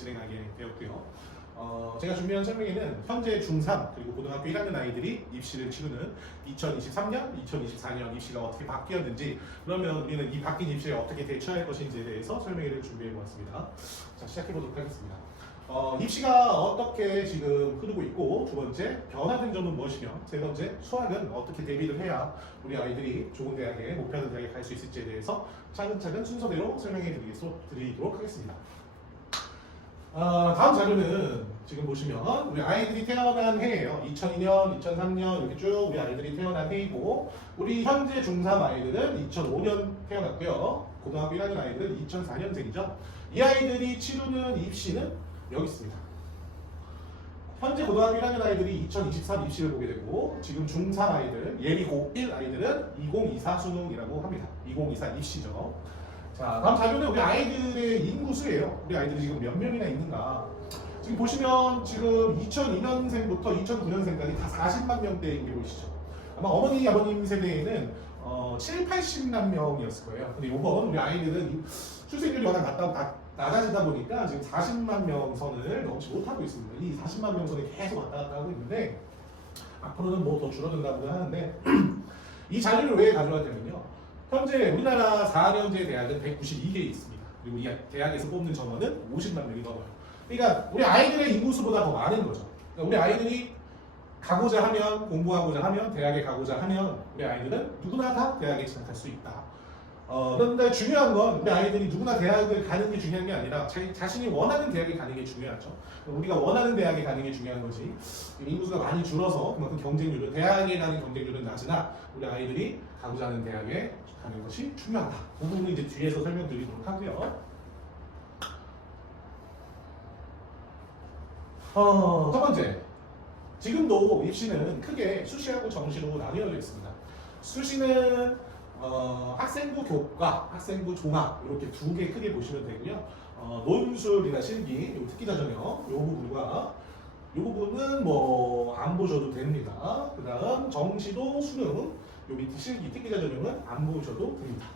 진행하게 되었고요. 제가 준비한 설명회는 현재 중3 그리고 고등학교 1학년 아이들이 입시를 치르는 2023년, 2024년 입시가 어떻게 바뀌었는지, 그러면 우리는 이 바뀐 입시에 어떻게 대처할 것인지에 대해서 설명회를 준비해 보았습니다. 자, 시작해 보도록 하겠습니다. 입시가 어떻게 지금 흐르고 있고, 두 번째 변화된 점은 무엇이며, 세 번째 수학은 어떻게 대비를 해야 우리 아이들이 좋은 대학에, 목표하는 대학에 갈 수 있을지에 대해서 차근차근 순서대로 설명해 드리도록 하겠습니다. 다음 자료는 지금 보시면 우리 아이들이 태어난 해예요. 2002년, 2003년 이렇게 쭉 우리 아이들이 태어난 해이고, 우리 현재 중3 아이들은 2005년 태어났고요. 고등학교 1학년 아이들은 2004년생이죠. 이 아이들이 치르는 입시는 여기 있습니다. 현재 고등학교 1학년 아이들이 2023 입시를 보게 되고, 지금 중3 아이들, 예비 고1 아이들은 2024 수능이라고 합니다. 2024 입시죠. 자, 다음 자료는 우리 아이들의 인구수예요. 우리 아이들이 지금 몇 명이나 있는가. 지금 보시면 지금 2002년생부터 2009년생까지 다 40만 명대인 게 보이시죠. 아마 어머니, 아버님 세대에는 7, 80만 명이었을 거예요. 근데 이번 우리 아이들은 출생률이 워낙 낮아지다 보니까 지금 40만 명 선을 넘지 못하고 있습니다. 이 40만 명 선이 계속 왔다 갔다 하고 있는데, 앞으로는 뭐 더 줄어든다고 하는데 이 자료를 왜 가져왔냐면요, 현재 우리나라 4년제 대학은 192개 있습니다. 그리고 이 대학에서 뽑는 정원은 50만 명이 넘어요. 그러니까 우리 아이들의 인구수보다 더 많은 거죠. 그러니까 우리 아이들이 가고자 하면, 공부하고자 하면, 대학에 가고자 하면 우리 아이들은 누구나 다 대학에 진학할 수 있다. 그런데 중요한 건 우리 아이들이 누구나 대학을 가는 게 중요한 게 아니라 자신이 원하는 대학에 가는 게 중요하죠. 우리가 원하는 대학에 가는 게 중요한 거지. 인구수가 많이 줄어서 그만큼 경쟁률은, 대학에 가는 경쟁률은 낮으나 우리 아이들이 가고자 하는 대학에 가는 것이 중요하다. 그 부분은 이제 뒤에서 설명드리도록 하고요. 첫 번째, 지금도 입시는 크게 수시하고 정시로 나뉘어져 있습니다. 수시는 학생부 교과, 학생부 종합 이렇게 두 개 크게 보시면 되고요. 논술이나 실기, 요 특기자 전형 요 부분과 이 부분은 뭐 안 보셔도 됩니다. 그 다음 정시도 수능, 요 밑에 실기, 특기자 전형은 안 보셔도 됩니다.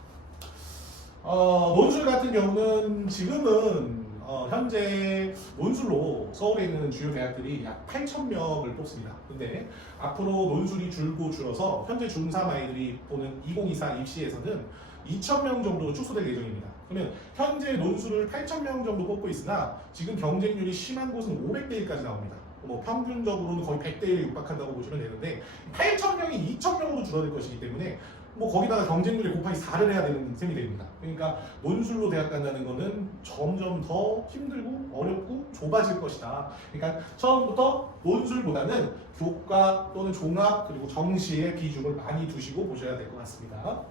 논술 같은 경우는 지금은 현재 논술로 서울에 있는 주요 대학들이 약 8,000명을 뽑습니다. 근데 앞으로 논술이 줄어서 현재 중3 아이들이 보는 2024 입시에서는 2,000명 정도로 축소될 예정입니다. 그러면 현재 논술을 8,000명 정도 뽑고 있으나 지금 경쟁률이 심한 곳은 500대 1까지 나옵니다. 뭐 평균적으로는 거의 100대 1에 육박한다고 보시면 되는데, 8,000명이 2,000명으로 줄어들 것이기 때문에 뭐 거기다가 경쟁률이 곱하기 4를 해야 되는 셈이 됩니다. 그러니까 논술로 대학 간다는 거는 점점 더 힘들고 어렵고 좁아질 것이다. 그러니까 처음부터 논술보다는 교과 또는 종합 그리고 정시의 비중을 많이 두시고 보셔야 될 것 같습니다.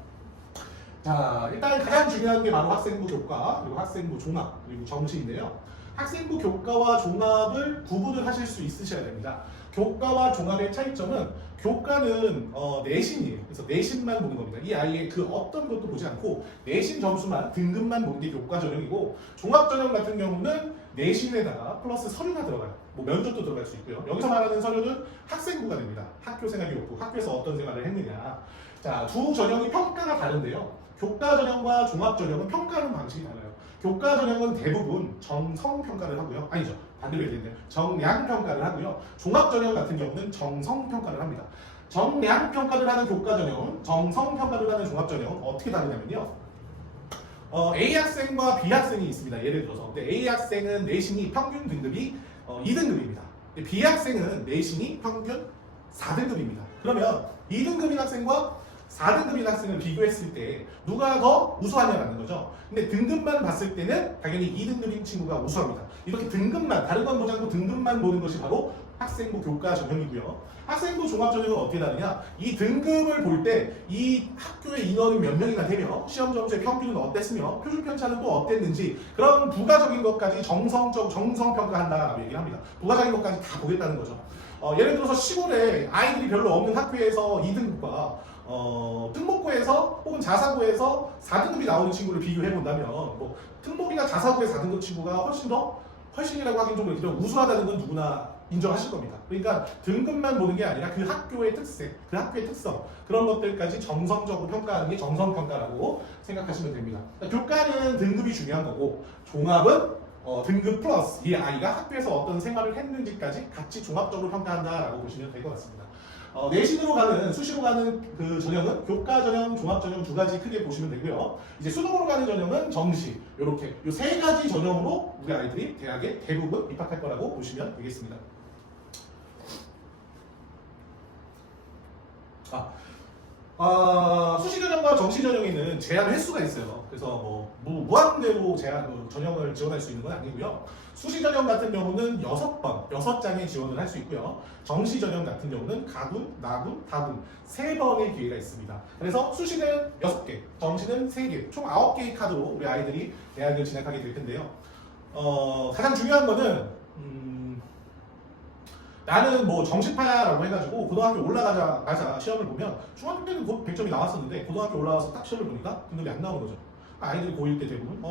자, 일단 가장 중요한 게 바로 학생부 교과 그리고 학생부 종합 그리고 정시인데요. 학생부 교과와 종합을 구분을 하실 수 있으셔야 됩니다. 교과와 종합의 차이점은, 교과는 내신이에요. 그래서 내신만 보는 겁니다. 이 아이의 그 어떤 것도 보지 않고 내신 점수만, 등급만 보는 게 교과 전형이고, 종합 전형 같은 경우는 내신에다가 플러스 서류가 들어가요. 뭐 면접도 들어갈 수 있고요. 여기서 말하는 서류는 학생부가 됩니다. 학교 생활 기록부, 학교에서 어떤 생활을 했느냐. 자, 두 전형이 평가가 다른데요. 교과 전형과 종합 전형은 평가하는 방식이 달라요. 교과 전형은 대부분 정성 평가를 하고요. 아니죠. 반대로 해야 되는데 정량 평가를 하고요. 종합 전형 같은 경우는 정성 평가를 합니다. 정량 평가를 하는 교과 전형, 정성 평가를 하는 종합 전형은 어떻게 다르냐면요. A 학생과 B 학생이 있습니다. 예를 들어서. 근데 A 학생은 내신이 평균 등급이 2등급입니다. B 학생은 내신이 평균 4등급입니다. 그러면 2등급인 학생과 4등급인 학생을 비교했을 때 누가 더 우수하냐라는 거죠. 근데 등급만 봤을 때는 당연히 2등급인 친구가 우수합니다. 이렇게 등급만, 다른 건 보지 않고 등급만 보는 것이 바로 학생부 교과 전형이고요. 학생부 종합 전형은 어떻게 다르냐? 이 등급을 볼 때 이 학교의 인원은 몇 명이나 되며, 시험 점수의 평균은 어땠으며, 표준 편차는 또 어땠는지, 그런 부가적인 것까지 정성 평가한다라고 얘기를 합니다. 부가적인 것까지 다 보겠다는 거죠. 예를 들어서 시골에 아이들이 별로 없는 학교에서 2등급과 특목고에서 혹은 자사고에서 4등급이 나오는 친구를 비교해 본다면, 뭐 특목이나 자사고의 4등급 친구가 훨씬이라고 하긴 좀 그렇지만 우수하다는 건 누구나 인정하실 겁니다. 그러니까 등급만 보는 게 아니라 그 학교의 특색, 그 학교의 특성, 그런 것들까지 정성적으로 평가하는 게 정성평가라고 생각하시면 됩니다. 그러니까 교과는 등급이 중요한 거고, 종합은 등급 플러스 이 아이가 학교에서 어떤 생활을 했는지까지 같이 종합적으로 평가한다라고 보시면 될 것 같습니다. 내신으로 가는 수시로 가는 그 전형은 교과 전형, 종합 전형 두 가지 크게 보시면 되고요. 이제 수능으로 가는 전형은 정시 이렇게 이 세 가지 전형으로 우리 아이들이 대학에 대부분 입학할 거라고 보시면 되겠습니다. 수시 전형과 정시 전형에는 제한 횟수가 있어요. 그래서 무한대로 전형을 지원할 수 있는 건 아니고요. 수시 전형 같은 경우는 6번, 6장의 지원을 할 수 있고요. 정시 전형 같은 경우는 가군, 나군, 다군 3번의 기회가 있습니다. 그래서 수시는 6개, 정시는 3개, 총 9개의 카드로 우리 아이들이 대학을 진학하게 될 텐데요. 가장 중요한 거는 나는 정시파야라고 해가지고 고등학교 올라가자 시험을 보면 중학교 때는 곧 100점이 나왔었는데 고등학교 올라와서 딱 시험을 보니까 등급이 안 나오는 거죠. 아이들이 고1 때 대부분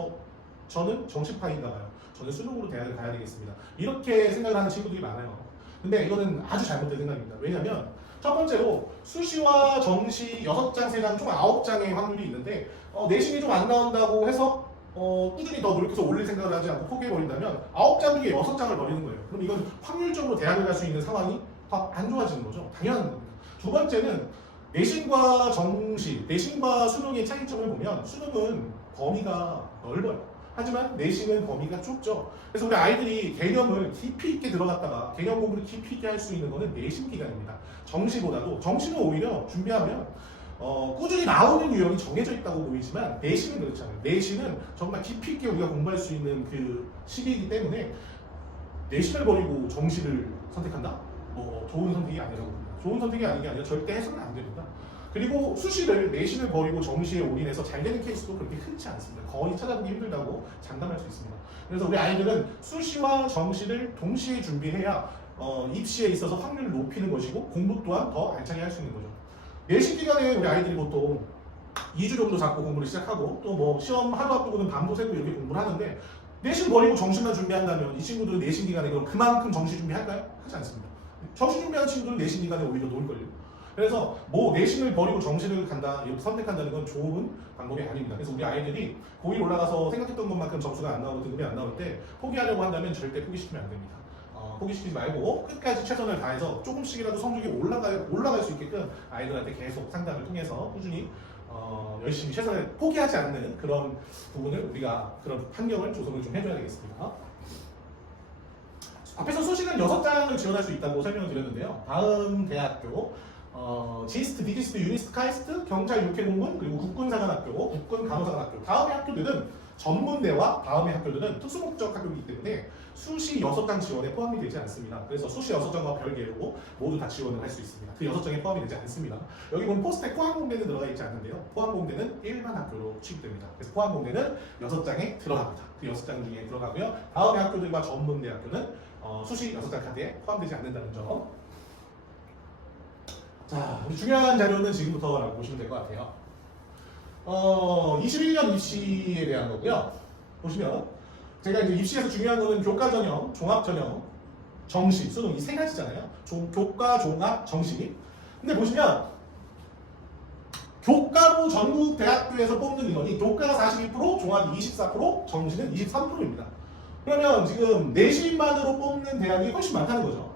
저는 정시파인가 봐요. 저는 수능으로 대학을 가야 되겠습니다. 이렇게 생각을 하는 친구들이 많아요. 근데 이거는 아주 잘못된 생각입니다. 왜냐면 첫 번째로 수시와 정시 6장, 3장 총 9장의 확률이 있는데 내신이 좀 안 나온다고 해서 꾸준히 더 노력해서 올릴 생각을 하지 않고 포기해버린다면 9장 중에 6장을 버리는 거예요. 그럼 이건 확률적으로 대학을 갈 수 있는 상황이 더 안 좋아지는 거죠. 당연한 겁니다. 두 번째는 내신과 정시, 내신과 수능의 차이점을 보면 수능은 범위가 넓어요. 하지만 내신은 범위가 좁죠. 그래서 우리 아이들이 개념을 깊이 있게 들어갔다가 개념 공부를 깊이 있게 할 수 있는 것은 내신 기간입니다. 정시보다도 정시는 오히려 준비하면 꾸준히 나오는 유형이 정해져 있다고 보이지만 내신은 그렇지 않아요. 내신은 정말 깊이 있게 우리가 공부할 수 있는 그 시기이기 때문에 내신을 버리고 정시를 선택한다? 좋은 선택이 아니라고 봅니다. 좋은 선택이 아닌 게 아니라 절대 해서는 안 됩니다. 그리고 수시를 내신을 버리고 정시에 올인해서 잘 되는 케이스도 그렇게 흔치 않습니다. 거의 찾아보기 힘들다고 장담할 수 있습니다. 그래서 우리 아이들은 수시와 정시를 동시에 준비해야 입시에 있어서 확률을 높이는 것이고 공부 또한 더 알차게 할 수 있는 거죠. 내신 기간에 우리 아이들이 보통 2주 정도 잡고 공부를 시작하고 또 시험 하루 앞두고는 밤도 새고 이렇게 공부를 하는데 내신 버리고 정시만 준비한다면 이 친구들은 내신 기간에 그만큼 정시 준비할까요? 하지 않습니다. 정시 준비하는 친구들은 내신 기간에 오히려 놀걸요. 그래서 내신을 버리고 정시를 이렇게 선택한다는 건 좋은 방법이 아닙니다. 그래서 우리 아이들이 고1 올라가서 생각했던 것만큼 점수가 안 나오고 등급이 안 나올 때 포기하려고 한다면 절대 포기시키면 안 됩니다. 포기시키지 말고 끝까지 최선을 다해서 조금씩이라도 성적이 올라갈 수 있게끔 아이들한테 계속 상담을 통해서 꾸준히 열심히 최선을 포기하지 않는 그런 부분을 우리가 그런 환경을 조성을 좀 해줘야 되겠습니다. 앞에서 수시는 6장을 지원할 수 있다고 설명을 드렸는데요. 다음 대학교 지스트, 비지스트, 유니스트, 카이스트, 경찰, 육해공군, 그리고 국군사관학교, 국군간호사관학교 다음의 학교들은 전문대와 다음의 학교들은 특수목적 학교이기 때문에 수시 6장 지원에 포함이 되지 않습니다. 그래서 수시 6장과 별개로 모두 다 지원을 할 수 있습니다. 그 6장에 포함이 되지 않습니다. 여기 보면 포스트에 포항공대는 들어가 있지 않는데요. 포항공대는 일반 학교로 취급됩니다. 그래서 포항공대는 6장에 들어갑니다. 그 6장 중에 들어가고요. 다음의 학교들과 전문대 학교는 수시 6장 카드에 포함되지 않는다는 점. 자, 우리 중요한 자료는 지금부터라고 보시면 될 것 같아요. 21년 입시에 대한 거고요. 보시면 제가 이제 입시에서 중요한 거는 교과 전형, 종합 전형, 정시, 수능 이 세 가지잖아요. 교과, 종합, 정시. 근데 보시면 교과로 전국 대학교에서 뽑는 인원이 교과가 42%, 종합이 24%, 정시는 23%입니다. 그러면 지금 내신만으로 뽑는 대학이 훨씬 많다는 거죠.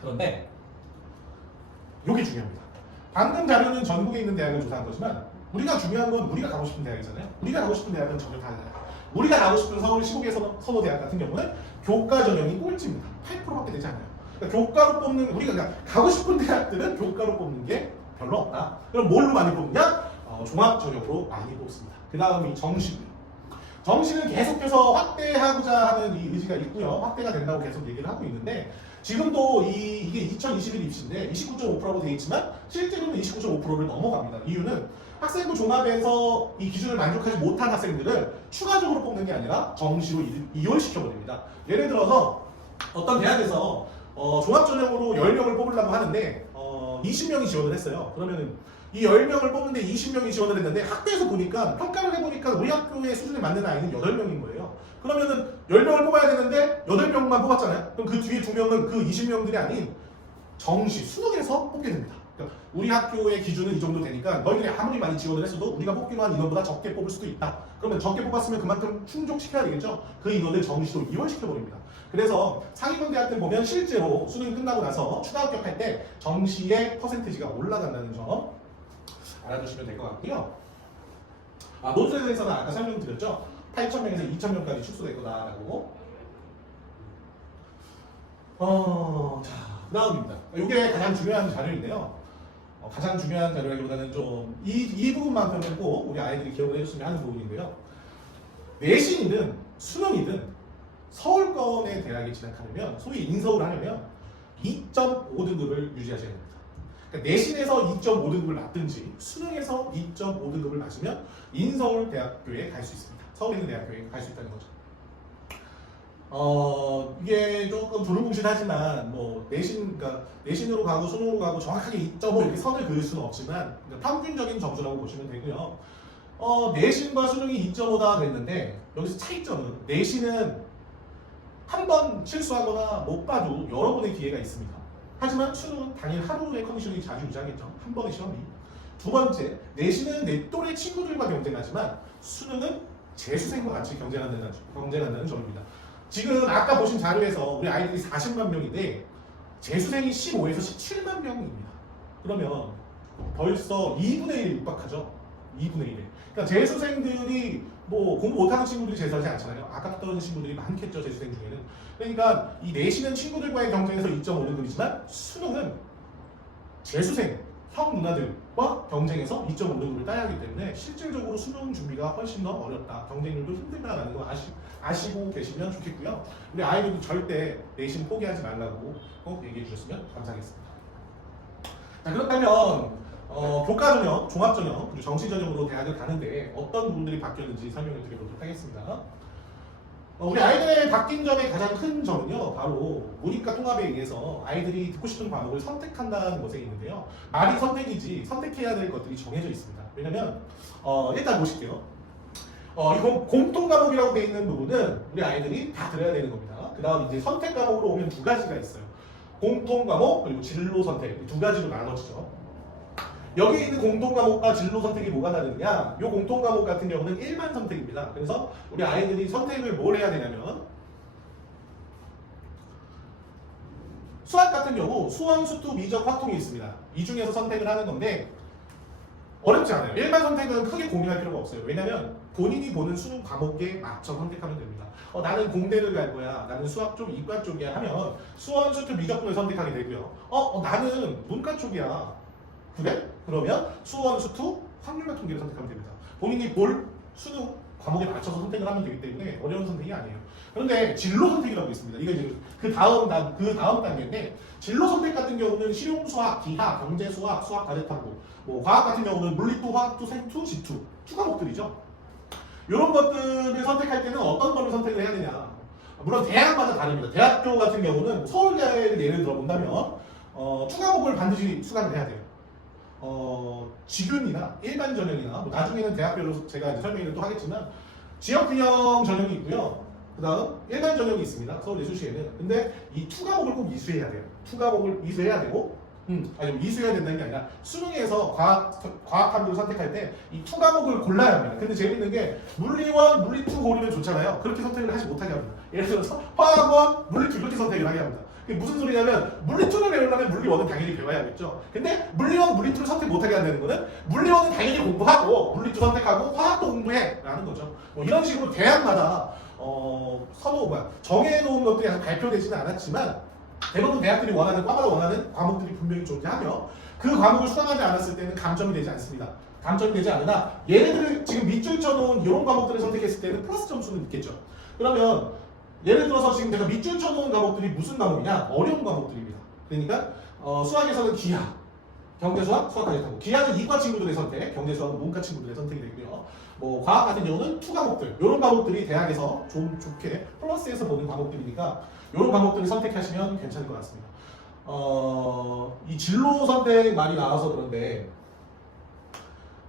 그런데 이게 중요합니다. 방금 자료는 전국에 있는 대학을 조사한 거지만 우리가 중요한 건 우리가 가고 싶은 대학이잖아요. 우리가 가고 싶은 대학은 전혀 달라요. 우리가 가고 싶은 서울 시국의 선호대학 같은 경우는 교과 전형이 꼴찌입니다. 8%밖에 되지 않아요. 그러니까 교과로 뽑는 우리가 가고 싶은 대학들은 교과로 뽑는 게 별로 없다. 그럼 뭘로 많이 뽑느냐? 종합 전형으로 많이 뽑습니다. 그 다음이 정시입니다. 정시는 계속해서 확대하고자 하는 이 의지가 있고요. 확대가 된다고 계속 얘기를 하고 있는데 지금도 이게 2021 입시인데 29.5%라고 되어 있지만 실제로는 29.5%를 넘어갑니다. 이유는 학생부 종합에서 이 기준을 만족하지 못한 학생들을 추가적으로 뽑는 게 아니라 정시로 이월시켜버립니다. 예를 들어서 어떤 대학에서 종합전형으로 10명을 뽑으려고 하는데 20명이 지원을 했어요. 그러면은 이 10명을 뽑는데 20명이 지원을 했는데 학교에서 보니까 평가를 해보니까 우리 학교의 수준에 맞는 아이는 8명인 거예요. 그러면은 10명을 뽑아야 되는데 8명만 뽑았잖아요. 그럼 그 뒤에 2명은 그 20명들이 아닌 정시, 수능에서 뽑게 됩니다. 그러니까 우리 학교의 기준은 이 정도 되니까 너희들이 아무리 많이 지원을 했어도 우리가 뽑기로 한 인원보다 적게 뽑을 수도 있다. 그러면 적게 뽑았으면 그만큼 충족시켜야 되겠죠. 그 인원을 정시로 이월시켜버립니다. 그래서 상위권 대학들 보면 실제로 수능 끝나고 나서 추가 합격할 때 정시의 퍼센티지가 올라간다는 점 알아두시면 될 것 같고요. 논술에 대해서는 아까 설명드렸죠. 8,000명에서 2,000명까지 축소될 거다라고. 자, 그 다음입니다. 이게 가장 중요한 자료인데요. 가장 중요한 자료라기보다는 좀 이 부분만큼은 꼭 우리 아이들이 기억을 해줬으면 하는 부분인데요. 내신이든 수능이든 서울권의 대학에 진학하려면, 소위 인서울 하려면 2.5등급을 유지하셔야 됩니다. 그러니까 내신에서 2.5등급을 맞든지 수능에서 2.5등급을 맞으면 인서울 대학교에 갈 수 있습니다. 서울에 있는 대학교에 갈 수 있다는 거죠. 이게 조금 두루뭉실하지만 뭐 그러니까 내신으로 가고 수능으로 가고 정확하게 2.5 이렇게 선을 그을 수는 없지만 그러니까 평균적인 점수라고 보시면 되고요. 내신과 수능이 2.5다 그랬는데 여기서 차이점은 내신은 한 번 실수하거나 못 봐도 여러 번의 기회가 있습니다. 하지만 수능은 당일 하루의 컨디션이 자주 유지하겠죠. 한 번의 시험이. 두 번째, 내신은 내 또래 친구들과 경쟁하지만 수능은 재수생과 같이 경쟁한다는 점입니다. 지금 아까 보신 자료에서 우리 아이들이 40만 명인데 재수생이 15에서 17만 명입니다. 그러면 벌써 2분의 1에 육박하죠. 2분의 1에. 그러니까 재수생들이 뭐 공부 못하는 친구들이 재수하지 않잖아요. 아깝게 떨어진 친구들이 많겠죠. 재수생 중에는. 그러니까 이 내신은 친구들과의 경쟁에서 2.5등급이지만 수능은 재수생, 형 누나들과 경쟁해서 2.5등급을 따야 하기 때문에 실질적으로 수능 준비가 훨씬 더 어렵다. 경쟁률도 힘들다라는 거 아시고 계시면 좋겠고요. 우리 아이들도 절대 내신 포기하지 말라고 꼭 얘기해 주셨으면 감사하겠습니다. 자, 그렇다면 교과전형, 종합전형, 그리고 정시전형으로 대학을 가는데 어떤 부분들이 바뀌었는지 설명을 드려보도록 하겠습니다. 우리 아이들의 바뀐 점의 가장 큰 점은요, 바로 문이과 통합에 의해서 아이들이 듣고 싶은 과목을 선택한다는 것에 있는데요. 말이 선택이지 선택해야 될 것들이 정해져 있습니다. 왜냐면 일단 보실게요. 이거 공통 과목이라고 되어 있는 부분은 우리 아이들이 다 들어야 되는 겁니다. 그 다음 이제 선택 과목으로 오면 두 가지가 있어요. 공통 과목 그리고 진로 선택 두 가지로 나눠지죠. 여기 있는 공통 과목과 진로 선택이 뭐가 다르냐? 이 공통 과목 같은 경우는 일반 선택입니다. 그래서 우리 아이들이 선택을 뭘 해야 되냐면 수학 같은 경우 수원, 수투, 미적, 확통이 있습니다. 이 중에서 선택을 하는 건데 어렵지 않아요. 일반 선택은 크게 고민할 필요가 없어요. 왜냐면 본인이 보는 수능 과목에 맞춰 선택하면 됩니다. 나는 공대를 갈 거야. 나는 수학 쪽, 이과 쪽이야 하면 수원, 수투, 미적분을 선택하게 되고요. 나는 문과 쪽이야. 그래? 그러면 수원, 수투, 확률과 통계를 선택하면 됩니다. 본인이 볼 수능 과목에 맞춰서 선택을 하면 되기 때문에 어려운 선택이 아니에요. 그런데 진로 선택이라고 있습니다. 이게 이제 그 다음 단계인데 진로 선택 같은 경우는 실용수학, 기하, 경제수학, 수학과제탐구, 뭐 과학 같은 경우는 물리투, 화학투, 생투, 지투, 투 과목들이죠. 이런 것들을 선택할 때는 어떤 거를 선택을 해야 되냐? 물론 대학마다 다릅니다. 대학교 같은 경우는 서울대를 예를 들어본다면 투 과목을 반드시 수강을 해야 돼요. 지균이나 일반 전형이나 뭐 나중에는 대학별로 제가 이제 설명을 또 하겠지만 지역균형 전형이 있고요. 그 다음 일반 전형이 있습니다. 서울예술시에는. 근데 이 투 과목을 꼭 이수해야 돼요. 투 과목을 이수해야 되고 이수해야 된다는 게 아니라 수능에서 과학함을 선택할 때 이 투 과목을 골라야 합니다. 근데 재밌는 게 물리원, 물리투 고르면 좋잖아요. 그렇게 선택을 하지 못하게 합니다. 예를 들어서 화학원, 물리투 이렇게 선택을 하게 합니다. 그게 무슨 소리냐면 물리2를 배우려면 물리1은 당연히 배워야겠죠. 근데 물리1, 물리2를 선택 못하게 한다는 거는 물리1은 당연히 공부하고 물리2 선택하고 화학도 공부해 라는 거죠. 뭐 이런 식으로 대학마다 정해놓은 것들이 아직 발표되지는 않았지만 대부분 대학들이 원하는 과마다 원하는 과목들이 분명히 존재하며 그 과목을 수강하지 않았을 때는 감점이 되지 않습니다. 감점이 되지 않으나 얘네들을 지금 밑줄 쳐놓은 이런 과목들을 선택했을 때는 플러스 점수는 있겠죠. 그러면 예를 들어서 지금 제가 밑줄 쳐놓은 과목들이 무슨 과목이냐? 어려운 과목들입니다. 그러니까 수학에서는 기하, 경제수학, 수학과제탐구. 기하는 이과 친구들의 선택, 경제수학은 문과 친구들의 선택이 되고요. 뭐 과학 같은 경우는 투 과목들, 이런 과목들이 대학에서 좀 좋게 플러스해서 보는 과목들이니까 이런 과목들을 선택하시면 괜찮을 것 같습니다. 이 진로 선택 많이 나와서 그런데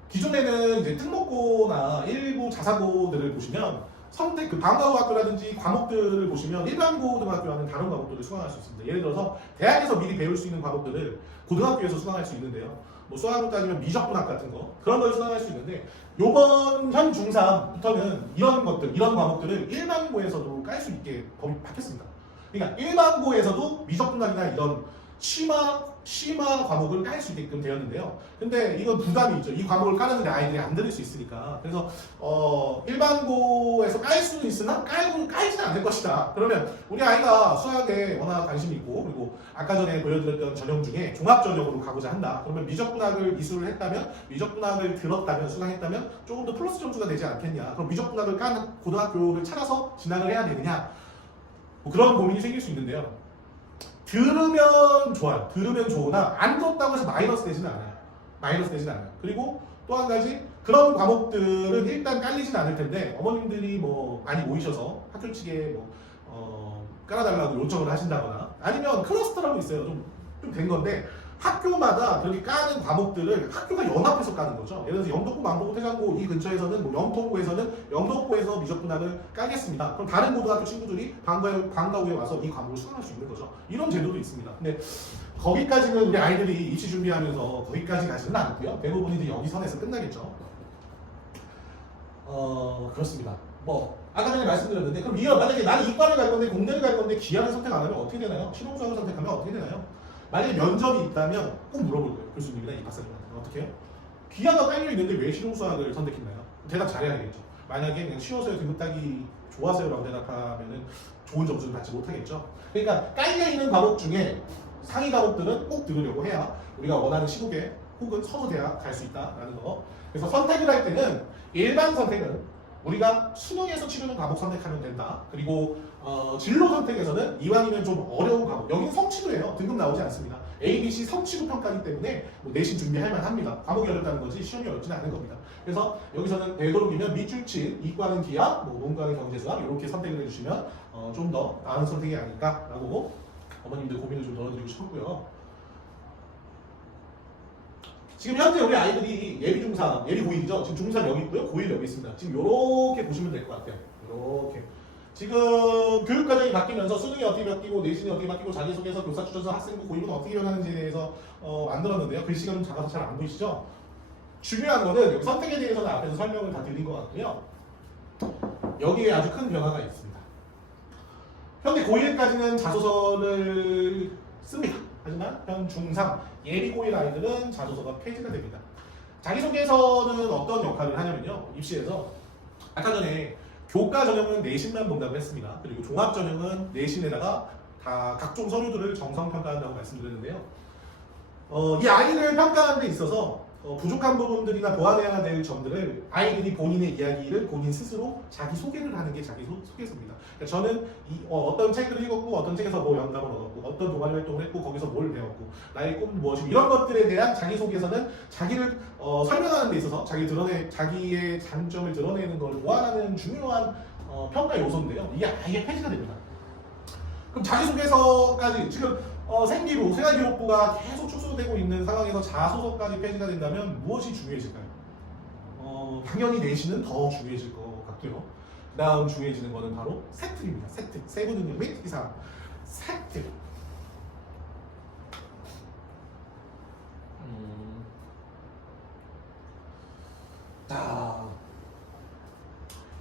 기존에는 이제 특목고나 일부 자사고들을 보시면 선택 그 방과후학교라든지 과목들을 보시면 일반 고등학교와는 다른 과목들을 수강할 수 있습니다. 예를 들어서 대학에서 미리 배울 수 있는 과목들을 고등학교에서 수강할 수 있는데요. 뭐 수학으로 따지면 미적분학 같은 거 그런 걸 수강할 수 있는데 요번 현 중3부터는 이런 것들 이런 과목들을 일반고에서도 깔 수 있게 법이 바뀌었습니다. 그러니까 일반고에서도 미적분학이나 이런 심화 과목을 깔 수 있게끔 되었는데요. 근데 이건 부담이 있죠. 이 과목을 깔았는데 아이들이 안 들을 수 있으니까. 그래서 일반고에서 깔 수는 있으나 깔지는 않을 것이다. 그러면 우리 아이가 수학에 워낙 관심이 있고 그리고 아까 전에 보여드렸던 전형 중에 종합 전형으로 가고자 한다. 그러면 미적분학을 이수를 했다면 미적분학을 들었다면 수강했다면 조금 더 플러스 점수가 되지 않겠냐. 그럼 미적분학을 깐 고등학교를 찾아서 진학을 해야 되느냐. 뭐 그런 고민이 생길 수 있는데요. 들으면 좋아요. 들으면 좋으나 안 들었다고 해서 마이너스 되지는 않아요. 마이너스 되지는 않아요. 그리고 또 한 가지 그런 과목들은 일단 깔리진 않을 텐데 어머님들이 뭐 많이 모이셔서 학교 측에 뭐 깔아달라고 요청을 하신다거나 아니면 클러스터라고 있어요. 좀 된 건데 학교마다 그렇게 까는 과목들을 학교가 연합해서 까는 거죠. 예를 들어서 영덕고, 망동고, 태장고 이 근처에서는 뭐 영통고에서는 영덕고에서 미적분학을 까겠습니다. 그럼 다른 고등학교 친구들이 방과후에 와서 이 과목을 수강할 수 있는 거죠. 이런 제도도 있습니다. 근데 거기까지는 우리 아이들이 입시 준비하면서 거기까지 가지는 않고요. 대부분이 이제 여기 선에서 끝나겠죠. 그렇습니다. 뭐 아까 전에 말씀드렸는데 그럼 만약에 나는 이과를 갈 건데 공대를 갈 건데 기하를 선택 안 하면 어떻게 되나요? 실용수학을 선택하면 어떻게 되나요? 만약에 면접이 있다면 꼭 물어볼 거예요. 교수님이나 이 박사님한테. 어떻게 해요? 기하가 깔려있는데 왜 실용수학을 선택했나요? 대답 잘해야겠죠. 만약에 그냥 쉬워서요, 등급 따기 좋아서요 라고 대답하면 좋은 점수를 받지 못하겠죠. 그러니까 깔려있는 과목 중에 상위 과목들은 꼭 들으려고 해야 우리가 원하는 시국에 혹은 서수대학 갈 수 있다라는 거. 그래서 선택을 할 때는 일반 선택은 우리가 수능에서 치르는 과목 선택하면 된다. 그리고 진로 선택에서는 이왕이면 좀 어려운 과목, 여기는 성취도예요. 등급 나오지 않습니다. A, B, C 성취도 평가이기 때문에 뭐 내신 준비할 만합니다. 과목이 어렵다는 거지 시험이 어렵지는 않은 겁니다. 그래서 여기서는 되도록이면 밑줄치, 이과는 기하, 뭐 문과는 경제수학 이렇게 선택을 해주시면 좀 더 나은 선택이 아닐까라고 어머님들 고민을 좀 덜어드리고 싶었고요. 지금 현재 우리 아이들이 예비 중3, 예비 고1이죠. 지금 중3 여기 있고요. 고1 여기 있습니다. 지금 이렇게 보시면 될 것 같아요. 이렇게. 지금 교육과정이 바뀌면서 수능이 어떻게 바뀌고 내신이 어떻게 바뀌고 자기소개서, 교사추천서, 학생부, 고입은 어떻게 변하는지에 대해서 만들었는데요. 글씨가 좀 작아서 잘 안 보이시죠? 중요한 거는 여기 선택에 대해서는 앞에서 설명을 다 드린 것 같고요. 여기에 아주 큰 변화가 있습니다. 현재 고1까지는 자소서를 씁니다. 하지만 현 중3 예비 고1 아이들은 자소서가 폐지가 됩니다. 자기소개서는 어떤 역할을 하냐면요. 입시에서 아까 전에 교과 전형은 내신만 본다고 했습니다. 그리고 종합 전형은 내신에다가 다 각종 서류들을 정성 평가한다고 말씀드렸는데요. 이 아이를 평가하는 데 있어서 부족한 부분들이나 보완해야 될 점들을 아이들이 본인의 이야기를 본인 스스로 자기 소개를 하는 게 자기 소개서입니다. 그러니까 저는 어떤 책을 읽었고 어떤 책에서 뭐 영감을 얻었고 어떤 동아리 활동을 했고 거기서 뭘 배웠고 나의 꿈은 무엇이고 이런 것들에 대한 자기 소개서는 자기를 설명하는 데 있어서 자기의 장점을 드러내는 걸 보완하는 중요한 평가 요소인데요. 이게 아예 폐지가 됩니다. 그럼 자기소개서까지 지금 생활기록부가 계속 축소되고 있는 상황에서 자소서까지 폐지가 된다면 무엇이 중요해질까요? 당연히 내신은 더 중요해질 것 같고요. 그 다음 중요해지는 것은 바로 세특입니다. 세특, 세부 능력 및 특기사항. 세특. 자,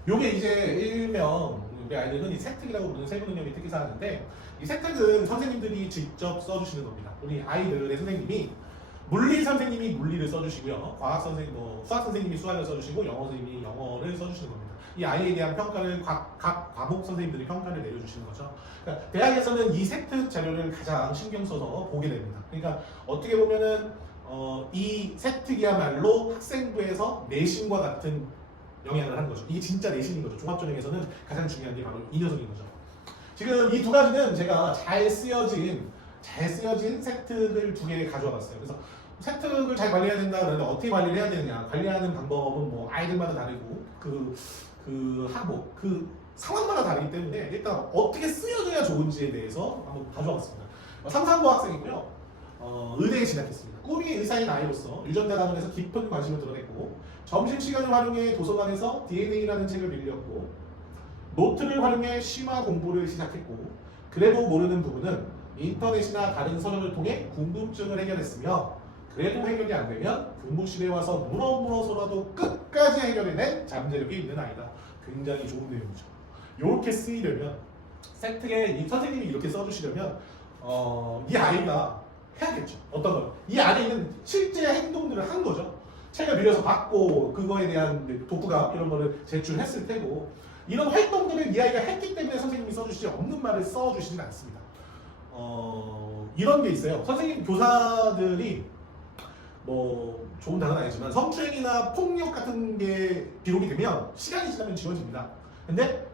요게 이제 일명 우리 아이들은 이 세특이라고 부르는 세부 능력 및 특기사항인데 이 세특은 선생님들이 직접 써주시는 겁니다. 우리 아이들의 선생님이 물리 선생님이 물리를 써주시고요, 과학 선생님, 수학 선생님이 수학을 써주시고 영어 선생님이 영어를 써주시는 겁니다. 이 아이에 대한 평가를 각 과목 선생님들이 평가를 내려주시는 거죠. 그러니까 대학에서는 이 세특 자료를 가장 신경 써서 보게 됩니다. 그러니까 어떻게 보면은 이 세특이야말로 학생부에서 내신과 같은 영향을 하는 거죠. 이게 진짜 내신인 거죠. 종합전형에서는 가장 중요한 게 바로 이 녀석인 거죠. 지금 이 두 가지는 제가 잘 쓰여진 세특을 두 개 가져와 봤어요. 그래서 세특을 잘 관리해야 된다 그러는데 어떻게 관리를 해야 되느냐, 관리하는 방법은 뭐 아이들마다 다르고 그 상황마다 다르기 때문에 일단 어떻게 쓰여져야 좋은지에 대해서 한번 가져와 봤습니다. 삼상고 학생이고요. 의대에 진학했습니다. 꿈이 의사인 아이로서 유전자단원에서 깊은 관심을 드러냈고 점심시간을 활용해 도서관에서 DNA라는 책을 빌렸고 노트를 활용해 심화 공부를 시작했고 그래도 모르는 부분은 인터넷이나 다른 서적을 통해 궁금증을 해결했으며 그래도 해결이 안 되면 교무실에 와서 물어서라도 끝까지 해결해낸 잠재력이 있는 아이다. 굉장히 좋은 내용이죠. 이렇게 쓰이려면 섹트에 이 선생님이 이렇게 써주시려면 이 아이가 해야겠죠. 어떤 걸? 이 안에 있는 실제 행동들을 한 거죠. 책을 빌려서 받고 그거에 대한 독후감 이런 거를 제출했을 테고 이런 활동들을 이 아이가 했기 때문에 선생님이 써주시지 없는 말을 써주시지는 않습니다. 이런 게 있어요. 선생님 교사들이 뭐 좋은 단어는 아니지만 성추행이나 폭력 같은 게 기록이 되면 시간이 지나면 지워집니다. 근데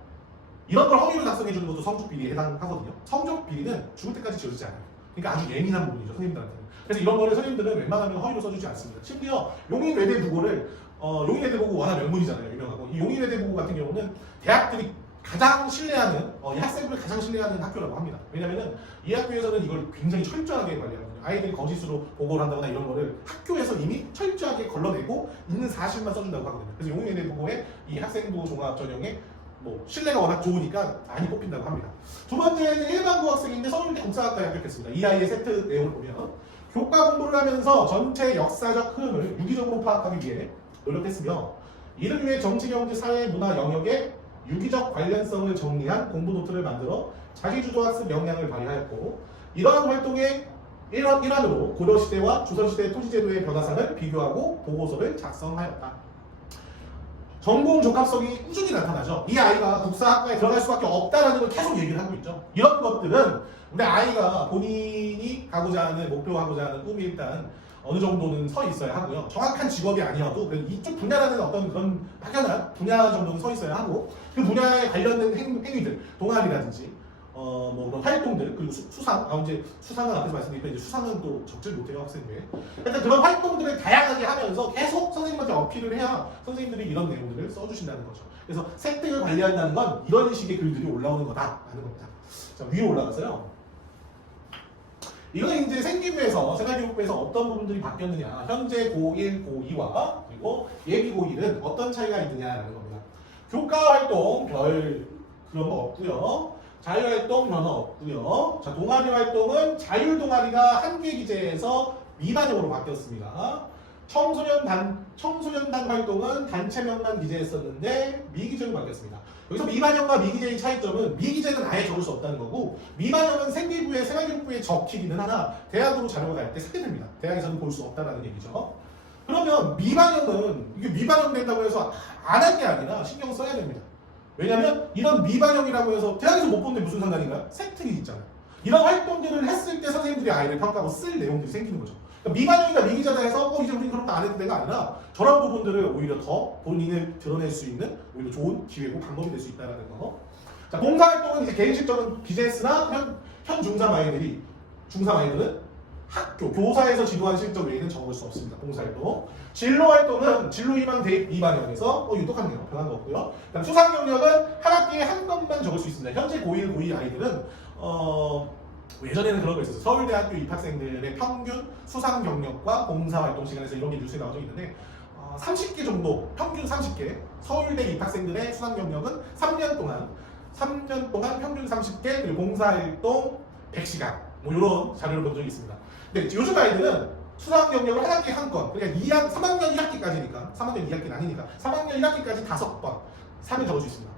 이런 걸 허위로 작성해 주는 것도 성적 비리에 해당하거든요. 성적 비리는 죽을 때까지 지워지지 않아요. 그러니까 아주 예민한 부분이죠, 선생님들한테는. 그래서 이런 거를 선생님들은 웬만하면 허위로 써주지 않습니다. 심지어 용인외대부고를 용인외대부고 워낙 명문이잖아요, 유명하고. 이 용인외대부고 같은 경우는 대학들이 가장 신뢰하는 이 학생들을 가장 신뢰하는 학교라고 합니다. 왜냐면은 이 학교에서는 이걸 굉장히 철저하게 관리하거든요. 아이들이 거짓으로 보고를 한다거나 이런 거를 학교에서 이미 철저하게 걸러내고 있는 사실만 써준다고 하거든요. 그래서 용인외대부고의 이 학생부 종합 전형에 뭐 신뢰가 워낙 좋으니까 많이 뽑힌다고 합니다. 두 번째는 일반고 학생인데 서울대 국사학과에 합격했습니다. 이 아이의 세트 내용을 보면 교과 공부를 하면서 전체 역사적 흐름을 유기적으로 파악하기 위해 노력했으며 이를 위해 정치, 경제, 사회, 문화 영역의 유기적 관련성을 정리한 공부 노트를 만들어 자기주도 학습 역량을 발휘하였고 이러한 활동의 일환으로 고려시대와 조선시대 토지제도의 변화상을 비교하고 보고서를 작성하였다. 전공 적합성이 꾸준히 나타나죠. 이 아이가 국사학과에 들어갈 수밖에 없다라는 걸 계속 얘기를 하고 있죠. 이런 것들은 우리 아이가 본인이 가고자 하는 목표하고자 하는 꿈이 일단 어느 정도는 서 있어야 하고요. 정확한 직업이 아니어도 이쪽 분야라는 어떤 그런 막연한 분야 정도는 서 있어야 하고 그 분야에 관련된 행위들, 동아리라든지 뭐 그런 활동들 그리고 수상, 이제 수상은 앞에서 말씀드렸지만 이제 수상은 또 적질 못해요 학생들. 일단 그런 활동들을 다양하게 하면서 계속 선생님한테 어필을 해야 선생님들이 이런 내용들을 써주신다는 거죠. 그래서 색등을 관리한다는 건 이런 식의 글들이 올라오는 거다라는 겁니다. 자, 위로 올라가서요. 이건 이제 생기부에서 생활교육부에서 어떤 부분들이 바뀌었느냐, 현재 고1, 고2와 그리고 예비 고1은 어떤 차이가 있느냐라는 겁니다. 교과 활동 별 그런 거 없고요. 자유활동 변화 없고요. 자, 동아리 활동은 자율동아리가 한개 기재에서 미반영으로 바뀌었습니다. 청소년단 활동은 단체명만 기재했었는데 미기재로 바뀌었습니다. 여기서 미반영과 미기재의 차이점은 미기재는 아예 적을 수 없다는 거고 미반영은 생기부에 생활교육부에 적히기는 하나 대학으로 자료가 갈 때 삭제 됩니다. 대학에서는 볼 수 없다는 얘기죠. 그러면 미반영은 이게 미반영된다고 해서 안 한 게 아니라 신경 써야 됩니다. 왜냐면 이런 미반영이라고 해서 대학에서 못 보는데 무슨 상관인가요? 섹트이 있잖아요. 이런 활동들을 했을 때 선생님들이 아이를 평가하고 쓸 내용들이 생기는 거죠. 그러니까 미반영이다 미기자다 해서 이제 우리는 그런 거 안 해도 돼가 아니라 저런 부분들을 오히려 더 본인을 드러낼 수 있는 오히려 좋은 기회고 방법이 될 수 있다는 거. 자, 봉사활동은 이제 개인 실적은 기재했으나 현 중3 아이들이 중3 아이들은 학교, 교사에서 지도한 실적 외에는 적을 수 없습니다. 봉사활동. 진로활동은 진로희망 대입 미반영에서 이거 똑같네요. 변한 거 없고요. 그다음 수상 경력은 한 학기에 한 건만 적을 수 있습니다. 현재 고1, 고2 아이들은 예전에는 그런 거 있었어요. 서울대학교 입학생들의 평균 수상 경력과 봉사활동 시간에서 이런 게 뉴스에 나온 적이 있는데 30개 정도, 평균 30개 서울대 입학생들의 수상 경력은 3년 동안 평균 30개 그리고 봉사활동 100시간 뭐 이런 자료를 본 적이 있습니다. 근데 요즘 아이들은 수상 경력을 한 학기에 한 건, 그러니까 3학년 1학기까지니까 3학년 2학기는 아니니까 3학년 1학기까지 5번 3을 적을 수 있습니다.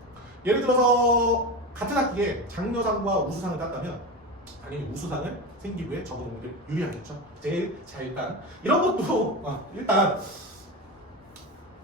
예를 들어서 같은 학기에 장려상과 우수상을 땄다면 당연히 우수상을 생기부에 적어놓는 게 유리하겠죠. 제일 잘 딴 이런 것도 일단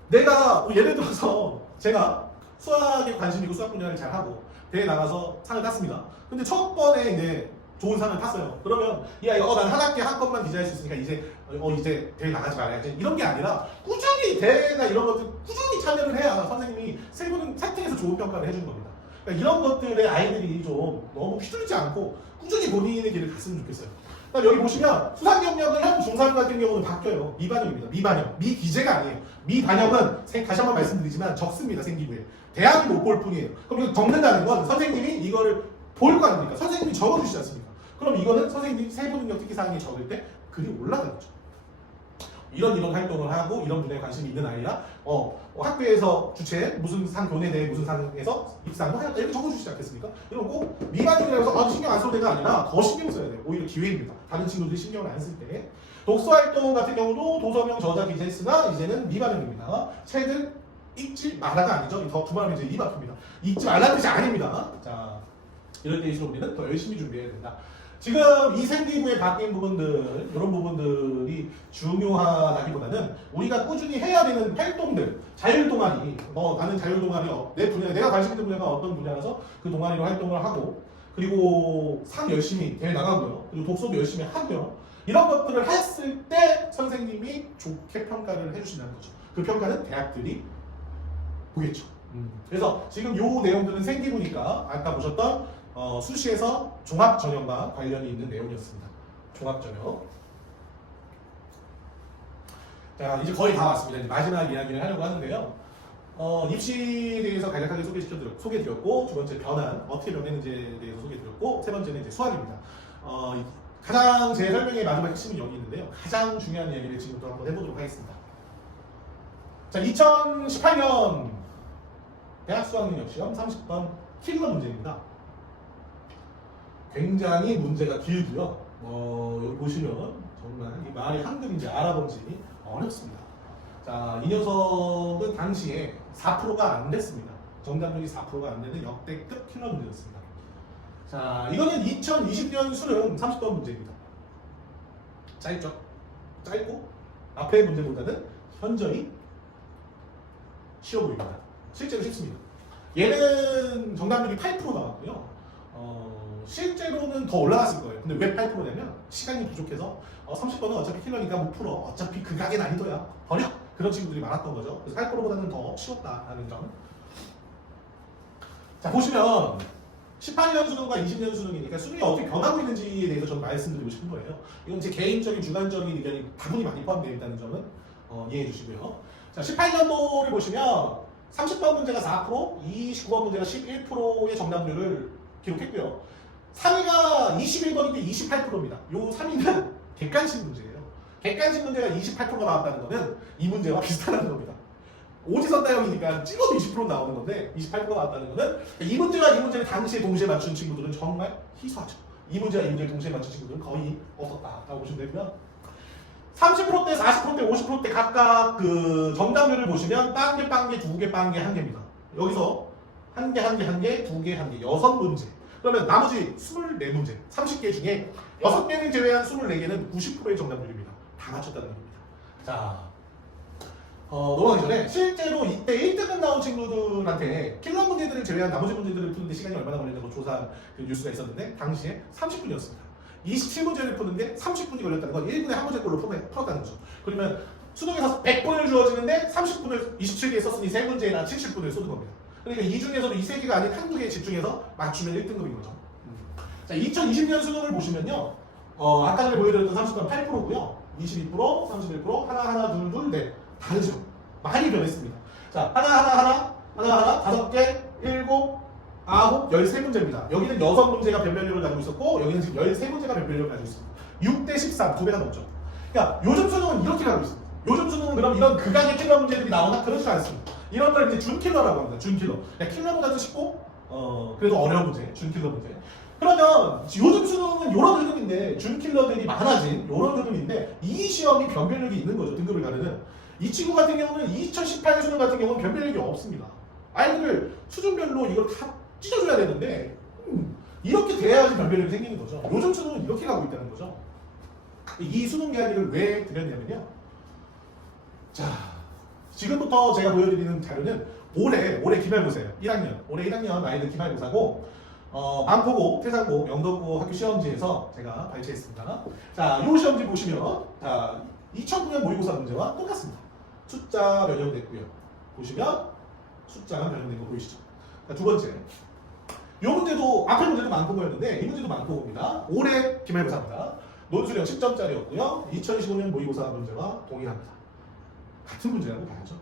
내가 예를 들어서 제가 수학에 관심 있고 수학 분야를 잘하고 대회 나가서 상을 땄습니다. 근데 첫 번에 이제 좋은 상을 탔어요. 그러면 이 아이가 난 한 학기에 한 건만 기재할 수 있으니까 이제 대회 나가지 말아야지 이런 게 아니라 꾸준히 대회나 이런 것들 꾸준히 참여를 해야 선생님이 세팅에서 좋은 평가를 해주는 겁니다. 그러니까 이런 것들에 아이들이 좀 너무 휘둘리지 않고 꾸준히 본인의 길을 갔으면 좋겠어요. 그다음 여기 보시면 수상 경력은 현 중3 같은 경우는 바뀌어요. 미반영입니다. 미반영. 미기재가 아니에요. 미반영은 다시 한번 말씀드리지만 적습니다. 생기부에. 대학이 못 볼 뿐이에요. 그럼 이거 적는다는 건 선생님이 이거를 볼 거 아닙니까? 선생님이 적어주시지 않습니까? 그럼 이거는 선생님이 세부 능력 특기사항에 적을 때 글이 올라가겠죠. 이런 활동을 하고 이런 분야에 관심이 있는 아이라 학교에서 주최 무슨 상 교내대 무슨 상에서 입상도 하였다 이렇게 적어주시지 않겠습니까? 이런 꼭 미반응이라고 해서 신경 안 써도 되가 아니라 더 신경 써야 돼요. 오히려 기회입니다. 다른 친구들이 신경을 안 쓸 때. 독서 활동 같은 경우도 도서명 저자 기자 했으나 이제는 미반응입니다. 책을 읽지 말아가 아니죠. 더 두말하면 이제 입 아픕니다. 읽지 말라는 뜻이 아닙니다. 자, 이럴 때일수록 우리는 더 열심히 준비해야 된다. 지금 이 생기부에 바뀐 부분들, 이런 부분들이 중요하다기보다는 우리가 꾸준히 해야 되는 활동들, 자율동아리, 나는 자율동아리, 내 분야, 내가 관심 있는 분야가 어떤 분야라서 그 동아리로 활동을 하고, 그리고 상 열심히 대회 나가고요, 그리고 독서도 열심히 하고요, 이런 것들을 했을 때 선생님이 좋게 평가를 해주신다는 거죠. 그 평가는 대학들이 보겠죠. 그래서 지금 요 내용들은 생기부니까 아까 보셨던 수시에서 종합전형과 관련이 있는 내용이었습니다. 종합전형. 자, 이제 거의 다 왔습니다. 이제 마지막 이야기를 하려고 하는데요. 입시에 대해서 간략하게 소개해드렸고, 두 번째 변환, 어떻게 변했는지에 대해서 소개해드렸고, 세 번째는 이제 수학입니다. 가장 제 설명의 마지막 핵심은 여기 있는데요. 가장 중요한 이야기를 지금부터 한번 해보도록 하겠습니다. 자, 2018년 대학 수학능력시험 30번 킬러 문제입니다. 굉장히 문제가 길고요. 여기 보시면 정말 이 말이 한글인지 알아본지 어렵습니다. 자, 이 녀석은 당시에 4%가 안 됐습니다. 정답률이 4%가 안 되는 역대급 킬러 문제였습니다. 자, 이거는 2020년 수능 30번 문제입니다. 짧죠? 짧고 앞에 문제보다는 현저히 쉬워 보입니다. 실제로 쉽습니다. 얘는 정답률이 8% 나왔고요. 실제로는 더 올라갔을 거예요. 근데 왜 8%냐면 시간이 부족해서 30번은 어차피 킬러니까 못 풀어. 어차피 극악의 난이도야. 버려. 그런 친구들이 많았던 거죠. 그래서 8%보다는 더 쉬웠다라는 점. 자, 보시면 18년 수능과 20년 수능이니까 수능이 어떻게 변하고 있는지에 대해서 저는 말씀드리고 싶은 거예요. 이건 제 개인적인 주관적인 의견이 다분히 많이 포함되어 있다는 점은 이해해 주시고요. 자, 18년도를 보시면 30번 문제가 4%, 29번 문제가 11%의 정답률을 기록했고요. 3위가 21번인데 28%입니다. 요 3위는 객관식 문제예요. 객관식 문제가 28%가 나왔다는 것은 이 문제와 비슷하다는 겁니다. 오지선다형이니까 찍어도 20% 나오는 건데 28%가 나왔다는 것은 이 문제와 이 문제를 당시에 동시에 맞춘 친구들은 정말 희소하죠. 이 문제와 이 문제를 동시에 맞춘 친구들은 거의 없었다라고 보시면 되고요. 30%대, 40%대, 50%대 각각 그 정답률을 보시면 빵개, 빵개, 두개, 빵개, 한 개입니다. 여기서 한 개, 한 개, 한 개, 두 개, 한 개, 6문제. 그러면 나머지 24문제, 30개 중에 6개를 제외한 24개는 90%의 정답률입니다. 다 맞췄다는 겁니다. 자, 넘어가기 전에 실제로 이때 1등급 나온 친구들한테 킬러 문제들을 제외한 나머지 문제들을 푸는데 시간이 얼마나 걸렸냐고 조사한 그 뉴스가 있었는데 당시에 30분이었습니다. 27문제를 푸는데 30분이 걸렸다는 건 1분에 한 문제꼴로 풀었다는 거죠. 그러면 수능에서 100분을 주어지는데 30분을 27개에 썼으니 3문제나 70분을 쏟은 겁니다. 그러니까 이 중에서도 이 3개가 아닌 한두 개에 집중해서 맞추면 1등급인 거죠. 자, 2020년 수능을 보시면요. 아까 전에 보여드렸던 30번 8%고요. 22%, 31%, 하나, 둘, 둘, 넷. 다르죠. 많이 변했습니다. 자, 하나, 5개, 7, 9, 13문제입니다. 여기는 6문제가 변별력을 가지고 있었고, 여기는 지금 13문제가 변별력을 가지고 있습니다. 6대 13, 2배가 넘죠. 그러니까 요즘 수능은 이렇게 가고 있습니다. 요즘 수능은 그럼 이런 극악의 킬러 문제들이 나오나? 그렇지 않습니다. 이런 걸 이제 준킬러라고 합니다. 준킬러. 킬러보다는 쉽고, 그래도 어려운 문제, 준킬러 문제. 그러면 요즘 수능은 이런 흐름인데, 준킬러들이 많아진 이런 흐름인데, 이 시험이 변별력이 있는 거죠. 등급을 가르는. 이 친구 같은 경우는 2018 수능 같은 경우는 변별력이 없습니다. 아이들을 수준별로 이걸 다 찢어줘야 되는데, 이렇게 돼야지 변별력이 생기는 거죠. 요즘 수능은 이렇게 가고 있다는 거죠. 이 수능 이야기를 왜 드렸냐면요. 자, 지금부터 제가 보여드리는 자료는 올해 기말고사예요. 1학년. 올해 1학년 아이들 기말고사고, 안포고, 태산고, 영덕고 학교 시험지에서 제가 발췌했습니다. 자, 이 시험지 보시면, 자, 2009년 모의고사 문제와 똑같습니다. 숫자 변형됐고요. 보시면 숫자가 변형된 거 보이시죠? 자, 두 번째. 이 문제도 앞에 문제도 만포고였는데 이 문제도 만포고입니다. 올해 기말고사입니다. 논술형 10점짜리였고요. 2015년 모의고사 문제와 동일합니다. 같은 문제라고 봐야죠.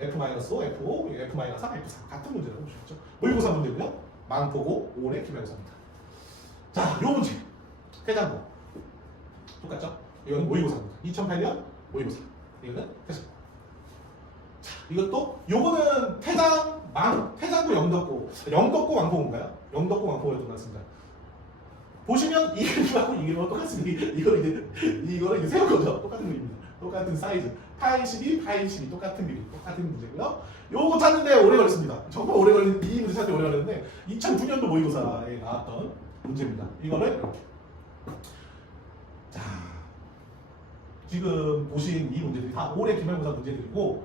F-5, F5, F-3, F4 같은 문제라고 보시겠죠. 모의고사 문제고요. 만포고 올해 기말고사입니다. 자, 이 문제. 회장고 똑같죠? 이건 모의고사입니다. 2008년 모의고사. 이거는 태장. 자, 이것도 요거는 태장, 태장고 영덕고 왕포인가요? 영덕고 왕포였던 것 같습니다. 보시면 이 그림하고 이 그림하고 똑같습니다. 이거는 이제 세운 거죠. 똑같은 그림입니다. 똑같은 사이즈. 82, 82 똑같은 그림, 똑같은 문제고요. 요거 찾는데 오래 걸렸습니다. 정말 오래 걸린 이 문제 찾는데 오래 걸렸는데 2009년도 모의고사에 나왔던 문제입니다. 이거를 이렇게. 자, 지금 보신 이 문제들이 다 올해 기말고사 문제들이고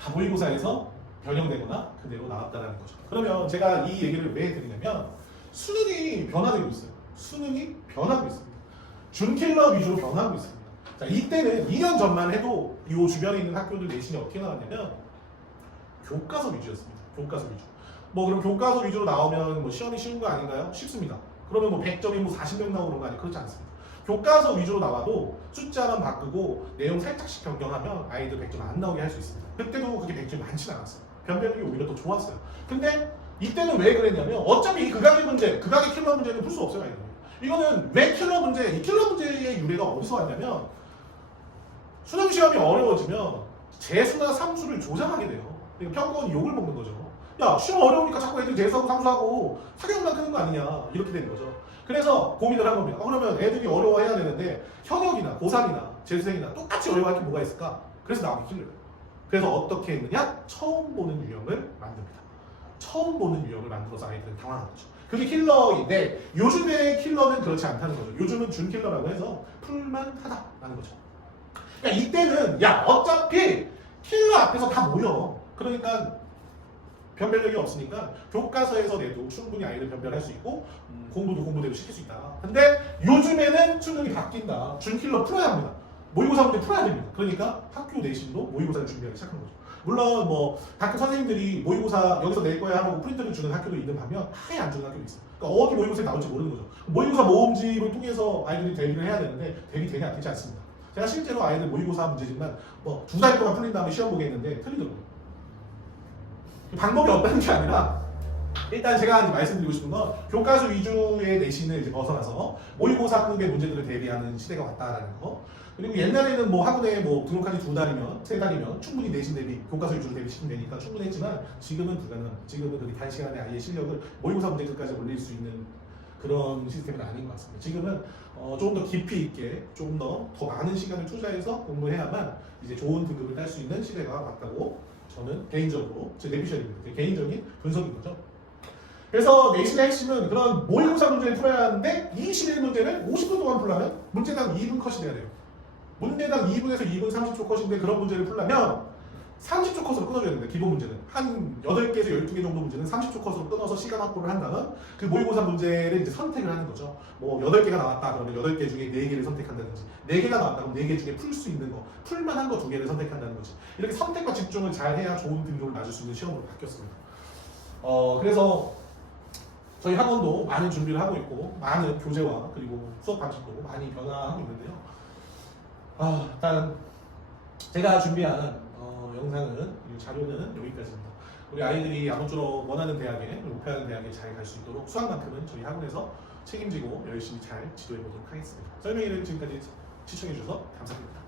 다 모의고사에서 변형되거나 그대로 나왔다는 거죠. 그러면 제가 이 얘기를 왜 드리냐면 수능이 변화되고 있어요. 수능이 변하고 있습니다. 준킬러 위주로 변하고 있습니다. 자, 이때는 2년 전만 해도 이 주변에 있는 학교들 내신이 어떻게 나왔냐면 교과서 위주였습니다. 교과서 위주. 뭐 그럼 교과서 위주로 나오면 뭐 시험이 쉬운 거 아닌가요? 쉽습니다. 그러면 뭐 100점이 뭐 40명 나오고 그런 거 아니에요? 그렇지 않습니다. 교과서 위주로 나와도 숫자만 바꾸고 내용 살짝씩 변경하면 아이들 100점 안 나오게 할 수 있습니다. 그때도 그게 100점이 많지는 않았어요. 변별력이 오히려 더 좋았어요. 근데 이때는 왜 그랬냐면 어차피 이 극악의 문제, 극악의 킬러 문제는 풀 수 없어요. 이거는 왜 킬러 문제, 이 킬러 문제의 유래가 어디서 왔냐면 수능 시험이 어려워지면 재수나 삼수를 조장하게 돼요. 그러니까 평가원이 욕을 먹는 거죠. 야, 시험 어려우니까 자꾸 애들 재수하고 삼수하고 사교육만 크는 거 아니냐 이렇게 되는 거죠. 그래서 고민을 한 겁니다. 그러면 애들이 어려워해야 되는데 현역이나 고3이나 재수생이나 똑같이 어려워할 게 뭐가 있을까? 그래서 나오기 킬러예요. 그래서 어떻게 했느냐? 처음 보는 유형을 만듭니다. 처음 보는 유형을 만들어서 아이들은 당황한 거죠. 그게 킬러인데 요즘의 킬러는 그렇지 않다는 거죠. 요즘은 준킬러라고 해서 풀만 하다라는 거죠. 그러니까 이때는 야 어차피 킬러 앞에서 다 모여. 그러니까 변별력이 없으니까 교과서에서 내도 충분히 아이를 변별할 수 있고 공부도 공부대로 시킬 수 있다. 근데 요즘에는 수능이 바뀐다. 준킬러 풀어야 합니다. 모의고사 문제 풀어야 됩니다. 그러니까 학교 내신도 모의고사를 준비하기 시작한 거죠. 물론 뭐 학교 선생님들이 모의고사 여기서 낼 거야 하고 프린트를 주는 학교도 있는 반면 아예 안 주는 학교도 있어요. 그러니까 어디 모의고사에 나올지 모르는 거죠. 모의고사 모음집을 통해서 아이들이 대비를 해야 되는데 대비되냐 되지 않습니다. 제가 실제로 아이들 모의고사 문제지만 뭐 2달 동안 풀린 다음에 시험 보게 했는데 틀리더라고요. 방법이 없다는 게 아니라 일단 제가 말씀드리고 싶은 건 교과서 위주의 내신을 이제 벗어나서 모의고사급의 문제들을 대비하는 시대가 왔다라는 거. 그리고 옛날에는 뭐 학원에 뭐 등록한 지 2달이면 3달이면 충분히 내신 대비 교과서 위주로 대비시키면 되니까 충분했지만 지금은 불가능합니다. 지금은 그렇게 단시간에 아이의 실력을 모의고사 문제들까지 올릴 수 있는 그런 시스템은 아닌 것 같습니다. 지금은 조금 더 깊이 있게 조금 더 많은 시간을 투자해서 공부해야만 이제 좋은 등급을 딸 수 있는 시대가 왔다고 저는 개인적으로 제 내비션입니다. 개인적인 분석인 거죠. 그래서 내신의 핵심은 그런 모의고사 문제를 풀어야 하는데 21문제를 50분 동안 풀려면 문제당 2분 컷이 돼야 돼요. 문제당 2분에서 2분 30초 컷인데 그런 문제를 풀려면 30초 컷으로 끊어줘야 됩니다. 기본 문제는 한 8개에서 12개 정도 문제는 30초 컷으로 끊어서 시간 확보를 한다면 그 모의고사 문제를 이제 선택을 하는 거죠. 뭐 8개가 나왔다 그러면 8개 중에 4개를 선택한다든지 4개가 나왔다 그러면 4개 중에 풀 수 있는 거 풀만한 거 2개를 선택한다는 거지. 이렇게 선택과 집중을 잘 해야 좋은 등급을 맞을 수 있는 시험으로 바뀌었습니다. 그래서 저희 학원도 많은 준비를 하고 있고 많은 교재와 그리고 수업 방식도 많이 변화하고 있는데요. 일단 제가 준비한 영상은 자료는 여기까지입니다. 우리 아이들이 아무쪼록 원하는 대학에 목표하는 대학에 잘 갈 수 있도록 수학만큼은 저희 학원에서 책임지고 열심히 잘 지도해 보도록 하겠습니다. 설명회를 지금까지 시청해 주셔서 감사드립니다.